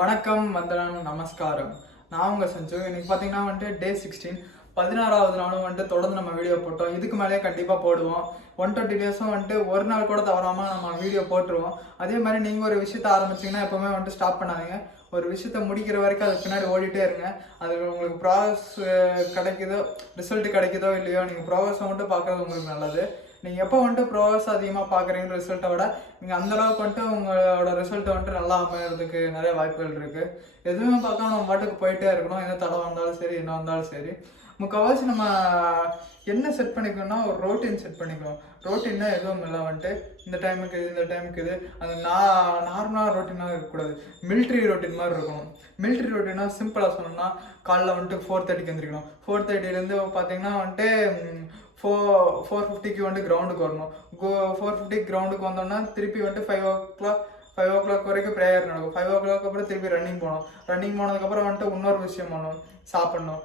வணக்கம், வந்தனம், நமஸ்காரம். நான் உங்க சஞ்சு. இன்னைக்கு பார்த்தீங்கன்னா டே 16 16வது நாளும் தொடர்ந்து நம்ம வீடியோ போட்டோம். இதுக்கு மேலேயே கண்டிப்பாக போடுவோம். 120 டேஸும் ஒரு நாள் கூட தவறாமல் நம்ம வீடியோ போட்டுருவோம். அதே மாதிரி நீங்கள் ஒரு விஷயத்த ஆரம்பிச்சிங்கன்னா எப்போவுமே ஸ்டாப் பண்ணாதீங்க. ஒரு விஷயத்த முடிக்கிற வரைக்கும் அதுக்கு பின்னாடி ஓடிட்டே இருங்க. அது உங்களுக்கு ப்ராசஸ் கிடைக்குதோ, ரிசல்ட் கிடைக்குதோ இல்லையோ, நீங்கள் ப்ராசஸை பார்க்குறது உங்களுக்கு நல்லது. நீங்கள் எப்போ ப்ரோக்ரஸ் அதிகமாக பார்க்குறீங்க ரிசல்ட்டை விட, நீங்கள் அந்தளவுக்கு உங்களோட ரிசல்ட்டை நல்லா அமைகிறதுக்கு நிறைய வாய்ப்புகள் இருக்குது. எதுவுமே பார்க்காம நம்ம பாட்டுக்கு போயிட்டே இருக்கணும். எந்த தடவை வந்தாலும் சரி, என்ன வந்தாலும் சரி. முக்கால்வாசி நம்ம என்ன செட் பண்ணிக்கணும்னா ஒரு ரோட்டீன் செட் பண்ணிக்கணும். ரோட்டீன்னா எதுவும் இல்லை இந்த டைமுக்கு இது, இந்த டைமுக்கு இது. அது நார்மலாக ரோட்டீனாக இருக்கக்கூடாது. மிலிட்ரி ரோட்டீன் மாதிரி இருக்கணும். மிலிட்ரி ரோட்டீனா சிம்பிளாக சொல்லணும்னா காலைல 4:30க்கு எந்திரிக்கணும். 4:30லேருந்து பார்த்தீங்கன்னா 4:50க்கு கிரவுண்டுக்கு வரணும். 4:50க்கு கிரவுண்டுக்கு வந்தோம்னா திருப்பி 5 o'clock வரைக்கும் ப்ரேயர் நடக்கும். 5 o'clock அப்புறம் திருப்பி ரன்னிங் போகணும். ரன்னிங் போனதுக்கப்புறம் இன்னொரு விஷயம் பண்ணணும், சாப்பிட்ணும்.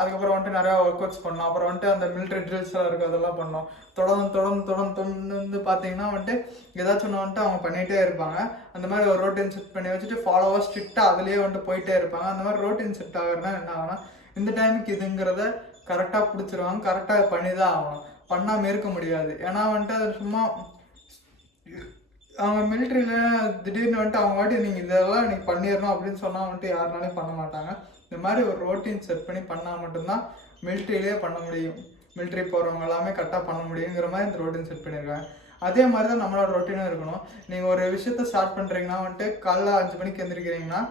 அதுக்கப்புறம் நிறையா ஒர்க் அவுட்ஸ் பண்ணணும். அப்புறம் அந்த மிலிட்ரி ட்ரில்ஸ் எல்லாம் இருக்குது, அதெல்லாம் பண்ணணும். தொடர்ந்து பார்த்தீங்கன்னா ஏதாச்சும் ஒன்று அவங்க பண்ணிகிட்டே இருப்பாங்க. அந்த மாதிரி ஒரு ரோட்டீன் செட் பண்ணி வச்சுட்டு ஃபாலோவர்ஸ் ஸ்ட்ரிக்டாக அதுலேயே போயிட்டே இருப்பாங்க. அந்த மாதிரி ரோட்டீன் செட் ஆகுறதுனா என்ன ஆகுனா, இந்த டைமுக்கு இதுங்கிறத கரெக்டாக பிடிச்சிருவாங்க. கரெக்டாக பண்ணி தான் ஆகணும். பண்ணாமல் இருக்க முடியாது. ஏன்னா அது சும்மா அவங்க மிலிட்ரியில் திடீர்னு அவங்க நீங்கள் இதெல்லாம் இன்னைக்கு பண்ணிடணும் அப்படின்னு சொன்னால் யாருனாலையும் பண்ண மாட்டாங்க. இந்த மாதிரி ஒரு ரோட்டீன் செட் பண்ணி பண்ணால் மட்டும்தான் மிலிட்ரியிலே பண்ண முடியும். மிலிட்ரி போகிறவங்க எல்லாமே கரெக்டாக பண்ண முடியுங்கிற மாதிரி இந்த ரோட்டீன் செட் பண்ணியிருக்காங்க. அதே மாதிரி தான் நம்மளோட ரொட்டீனும் இருக்கணும். நீங்கள் ஒரு விஷயத்த ஸ்டார்ட் பண்ணுறீங்கன்னா காலைல 5 மணிக்கு எந்திரிக்கிறீங்கன்னா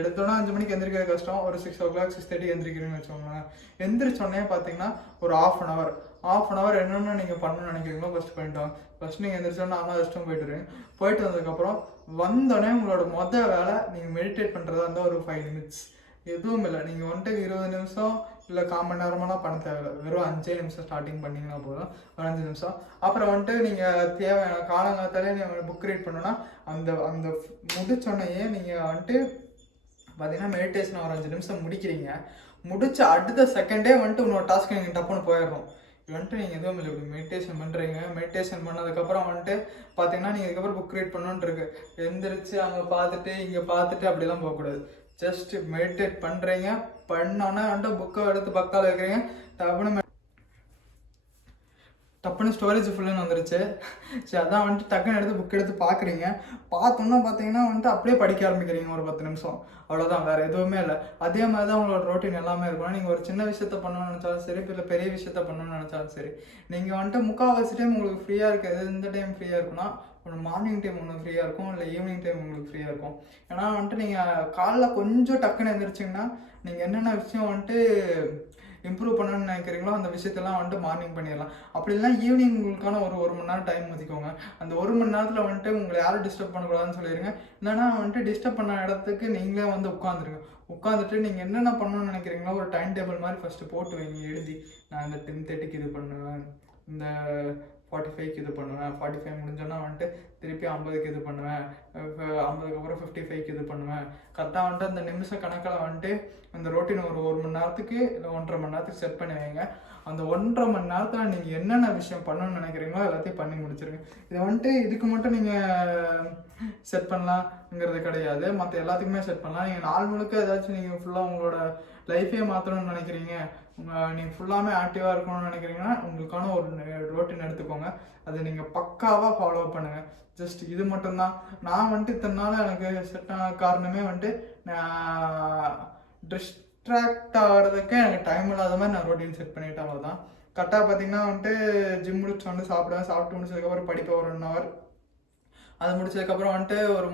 எடுத்தோன்னா 5 மணிக்கு எந்திரிக்கிறது கஷ்டம். ஒரு 6 o'clock 6:30 எந்திரிக்கிறீங்கன்னு வச்சுக்கோங்களேன். எந்திரிச்சோடனே பார்த்தீங்கன்னா ஒரு half an hour என்னென்ன நீங்கள் பண்ணணும்னு நினைக்கிறீங்களோ ஃபஸ்ட் பண்ணிட்டோம். ஃபஸ்ட் நீங்கள் எந்திரிச்சோன்னா ஆனால் ரெஸ்ட்டும் போயிட்டு வந்ததுக்கப்புறம் வந்தோடனே உங்களோட வேலை நீங்கள் மெடிடேட் பண்ணுறதா இருந்தால் ஒரு 5 minutes. எதுவும் இல்லை. நீங்கள் 20 நிமிஷம் இல்லை 1/4 மணி நேரமெல்லாம் பண்ண தேவையில்லை. வெறும் 5 நிமிஷம் ஸ்டார்டிங் பண்ணிங்கன்னா போதும். ஒரு 5 நிமிஷம். அப்புறம் நீங்கள் தேவையான காலங்காலத்தாலே நீங்கள் புக் ரீட் பண்ணணும்னா அந்த முடிச்சோடனேயே நீங்கள் பார்த்தீங்கன்னா மெடிடேஷன் ஒரு 5 நிமிஷம் முடிக்கிறீங்க. முடிச்ச அடுத்த செகண்டே இன்னொரு டாஸ்க் நீங்கள் டப்புன்னு போயிடணும். நீங்கள் எதுவும் இல்லை. இப்படி மெடிடேஷன் பண்ணுறீங்க. மெடிடேஷன் பண்ணதுக்கப்புறம் பார்த்தீங்கன்னா நீங்கள் இதுக்கப்புறம் புக் ரீட் பண்ணணுன்ட்டு இருக்கு. எந்திரிச்சு அங்கே பார்த்துட்டு இங்கே பார்த்துட்டு அப்படிலாம் போகக்கூடாது. ஜஸ்ட் மெடிடேட் பண்ணுறீங்க. பண்ணோன்னே புக்கை எடுத்து பக்கால் வைக்கிறீங்க. டப்புன்னு ஸ்டோரேஜ் ஃபுல்லுன்னு வந்துருச்சு. சரி, அதான் டக்குன்னு எடுத்து புக் எடுத்து பார்க்குறீங்க. பார்த்தோன்னா பார்த்தீங்கன்னா அப்படியே படிக்க ஆரம்பிக்கிறீங்க ஒரு 10 நிமிஷம். அவ்வளோதான், வேறு எதுவுமே இல்லை. அதே மாதிரி தான் உங்களோட ரொட்டீன் எல்லாமே இருக்கும். நீங்கள் ஒரு சின்ன விஷயத்த பண்ணணும்னு நினச்சாலும் சரி, இல்லை பெரிய விஷயத்த பண்ணணும்னு நினச்சாலும் சரி, நீங்கள் முக்கால்வாசி டைம் உங்களுக்கு ஃப்ரீயாக இருக்குது. எந்த டைம் ஃப்ரீயாக இருக்குன்னா மார்னிங் டைம் உங்களுக்கு ஃப்ரீயாக இருக்கும், இல்லை ஈவினிங் டைம் உங்களுக்கு ஃப்ரீயாக இருக்கும். ஏன்னா நீங்கள் காலைல கொஞ்சம் டக்குன்னு எழுந்திரிச்சிங்கன்னா நீங்கள் என்னென்ன விஷயம் இம்ப்ரூவ் பண்ணணும்னு நினைக்கிறீங்களோ அந்த விஷயத்தெல்லாம் மார்னிங் பண்ணிடலாம். அப்படி இல்லைனா ஈவினிங் உங்களுக்கான ஒரு மணி நேரம் டைம் ஒதுக்கோங்க. அந்த 1 மணி நேரத்தில் உங்களை யாரும் டிஸ்டர்ப் பண்ணக்கூடாதுன்னு சொல்லிடுங்க. இல்லைனா டிஸ்டர்ப் பண்ண இடத்துக்கு நீங்களே உட்காந்துருங்க. உட்காந்துட்டு நீங்கள் என்னென்ன பண்ணணும்னு நினைக்கிறீங்களோ ஒரு டைம் டேபிள் மாதிரி ஃபஸ்ட்டு போட்டு வைங்க. எழுதி நான் இந்த 10:30க்கு இது பண்ணுவேன், இந்த 45க்கு இது பண்ணுவேன், 45 முடிஞ்சோன்னா திருப்பி 50க்கு இது பண்ணுவேன், 50க்கு அப்புறம் 55க்கு இது பண்ணுவேன். கரெக்டாக அந்த நிமிஷ கணக்கில் அந்த ரொட்டீன் ஒரு மணி நேரத்துக்கு இல்லை 1.5 மணி நேரத்துக்கு செட் பண்ணி வைங்க. அந்த 1.5 மணி நேரத்தில் நீங்கள் என்னென்ன விஷயம் பண்ணணும்னு நினைக்கிறீங்களோ எல்லாத்தையும் பண்ணி முடிச்சிருங்க. இதை இதுக்கு மட்டும் நீங்கள் செட் பண்ணலாங்கிறது கிடையாது. மற்ற எல்லாத்துக்குமே செட் பண்ணலாம். நீங்கள் நாள் முழுக்க ஏதாச்சும் நீங்கள் ஃபுல்லாக உங்களோட லைஃபே மாற்றணும்னு நினைக்கிறீங்க, நீங்கள் ஃபுல்லாமே ஆக்டிவாக இருக்கணும்னு நினைக்கிறீங்கன்னா உங்களுக்கான ஒரு ரோட்டீன் எடுத்துக்கோங்க. அதை நீங்கள் பக்காவாக ஃபாலோ பண்ணுங்கள். ஜஸ்ட் இது மட்டும்தான். நான் இத்தனை நாள் எனக்கு செட் ஆன காரணமே நான் டிஸ்ட்ராக்ட் ஆகிறதுக்கு எனக்கு டைம் இல்லாத மாதிரி நான் ரோட்டீன் செட் பண்ணிவிட்டேன். அவ்வளோதான். கரெக்டாக பார்த்தீங்கன்னா ஜிம் முடிச்சு சாப்பிடுவேன். சாப்பிட்டு முடிச்சதுக்கப்புறம் படிப்பேன் ஒரு 1 hour. அது முடிச்சதுக்கப்புறம் ஒரு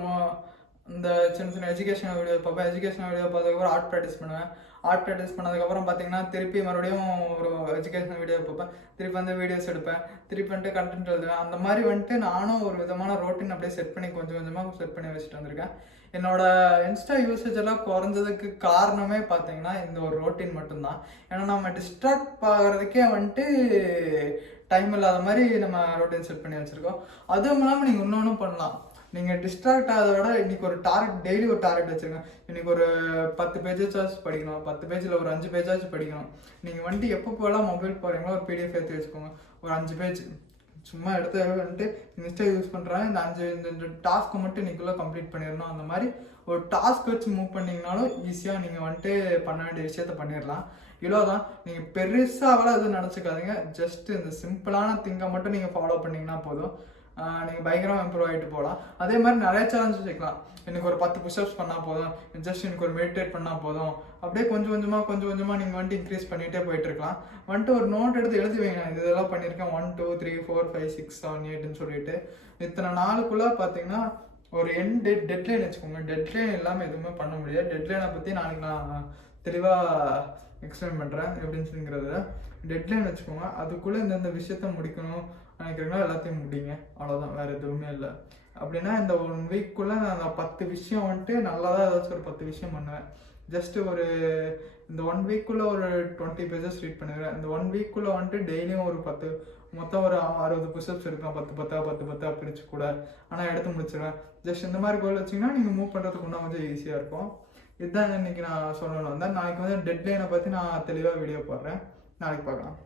இந்த சின்ன சின்ன எஜுகேஷனல் வீடியோ பார்ப்பேன். எஜுகேஷனல் வீடியோ பார்த்ததுக்கப்புறம் ஆர்ட் ப்ராக்டிஸ் பண்ணுவேன். ஆர்ட் ப்ராக்டிஸ் பண்ணதுக்கப்புறம் பார்த்தீங்கன்னா திருப்பி மறுபடியும் ஒரு எஜுகேஷனல் வீடியோ பார்ப்பேன். திருப்பி வீடியோஸ் எடுப்பேன். திருப்பி கண்டென்ட் எழுதுவேன். அந்த மாதிரி நானும் ஒரு விதமான ரோட்டீன் அப்படியே செட் பண்ணி கொஞ்சம் கொஞ்சமாக செட் பண்ணி வச்சுட்டு வந்திருக்கேன். என்னோட இன்ஸ்டா யூசேஜ் எல்லாம் குறைஞ்சதுக்கு காரணமே பார்த்தீங்கன்னா இந்த ஒரு ரோட்டீன் மட்டும்தான். ஏன்னா நம்ம டிஸ்ட்ராக்ட் ஆகிறதுக்கே டைம் இல்லாத மாதிரி நம்ம ரோட்டீன் செட் பண்ணி வச்சுருக்கோம். அதுவும் இல்லாமல் நீங்கள் இன்னொன்றும் பண்ணலாம். நீங்கள் டிஸ்ட்ராக்ட் ஆகிறத விட இன்றைக்கி ஒரு டார்கெட், டெய்லி ஒரு டார்கெட் வச்சுருங்க. இன்றைக்கி ஒரு 10 பேஜாச்சும் படிக்கணும், 10 பேஜில் ஒரு 5 பேஜாச்சும் படிக்கணும். நீங்கள் எப்போ போகலாம் மொபைல் போகிறீங்களோ ஒரு PDF எடுத்து வச்சுக்கோங்க. ஒரு 5 பேஜ் சும்மா எடுத்து வந்துட்டு இன்ஸ்டா யூஸ் பண்ணுறாங்க, இந்த டாஸ்க்கை மட்டும் இன்னைக்குள்ளே கம்ப்ளீட் பண்ணிடணும். அந்த மாதிரி ஒரு டாஸ்க் வச்சு மூவ் பண்ணிங்கனாலும் ஈஸியாக நீங்கள் வந்துட்டு பண்ண வேண்டிய விஷயத்த பண்ணிடலாம். இவ்வளோதான். நீங்கள் பெருசாக எதுவும் நினச்சிக்காதீங்க. ஜஸ்ட் இந்த சிம்பிளான திங்கை மட்டும் நீங்கள் ஃபாலோ பண்ணிங்கன்னா போதும். நீங்கள் பயங்கரமாக இம்ப்ரூவ் ஆகிட்டு போகலாம். அதே மாதிரி நிறைய சேலஞ்ச் வச்சுக்கலாம். எனக்கு ஒரு 10 புஷ்அப்ஸ் பண்ணால் போதும், ஜஸ்ட் எனக்கு ஒரு மெடிடேட் பண்ணால் போதும். அப்படியே கொஞ்சம் கொஞ்சமாக நீங்கள் வந்துட்டு இன்க்ரீஸ் பண்ணிகிட்டே போயிட்டுருக்கலாம். வந்துட்டு ஒரு நோட் எடுத்து எழுதி வைங்க. இதெல்லாம் பண்ணியிருக்கேன் 1 2 3 4 5 6 7 8ன்னு சொல்லிட்டு இத்தனை நாளுக்குள்ளே பார்த்தீங்கன்னா ஒரு டெட்லைன் வச்சுக்கோங்க. டெட்லைன் இல்லாமல் எதுவுமே பண்ண முடியாது. டெட்லைனை பற்றி நாளைக்கு நான் தெளிவாக எக்ஸ்பிளைன் பண்ணுறேன் எப்படிங்கிறத. டெட்லைன் வச்சுக்கோங்க. அதுக்குள்ளே இந்தந்த விஷயத்த முடிக்கணும் நினைக்கிறீங்களா எல்லாத்தையும் முடிங்க. அவ்வளோதான், வேறு எதுவுமே இல்லை. அப்படின்னா இந்த 1 வீக்குள்ளே நான் 10 விஷயம் வந்துட்டு நல்லா தான் ஏதாச்சும் ஒரு 10 விஷயம் பண்ணுவேன். ஜஸ்ட்டு ஒரு இந்த 1 வீக்குள்ளே ஒரு 20 பேஜஸ் ரீட் பண்ணுவேன். இந்த 1 வீக்குள்ளே வந்துட்டு டெய்லியும் ஒரு 10 மொத்தம் ஒரு 60 புஷ்அப்ஸ் இருக்கும். 10 பிரிச்சு கூட, ஆனால் எடுத்து முடிச்சிடுவேன். ஜஸ்ட் இந்த மாதிரி கோல் வச்சிங்கன்னா நீங்கள் மூவ் பண்ணுறதுக்கு இன்னும் கொஞ்சம் ஈஸியாக இருக்கும். இதுதான் இன்றைக்கி நான் சொல்லணும் வந்தேன். நாளைக்கு வந்து டெட்லைனை பற்றி நான் தெளிவாக வீடியோ போடுறேன். நாளைக்கு பார்க்கலாம்.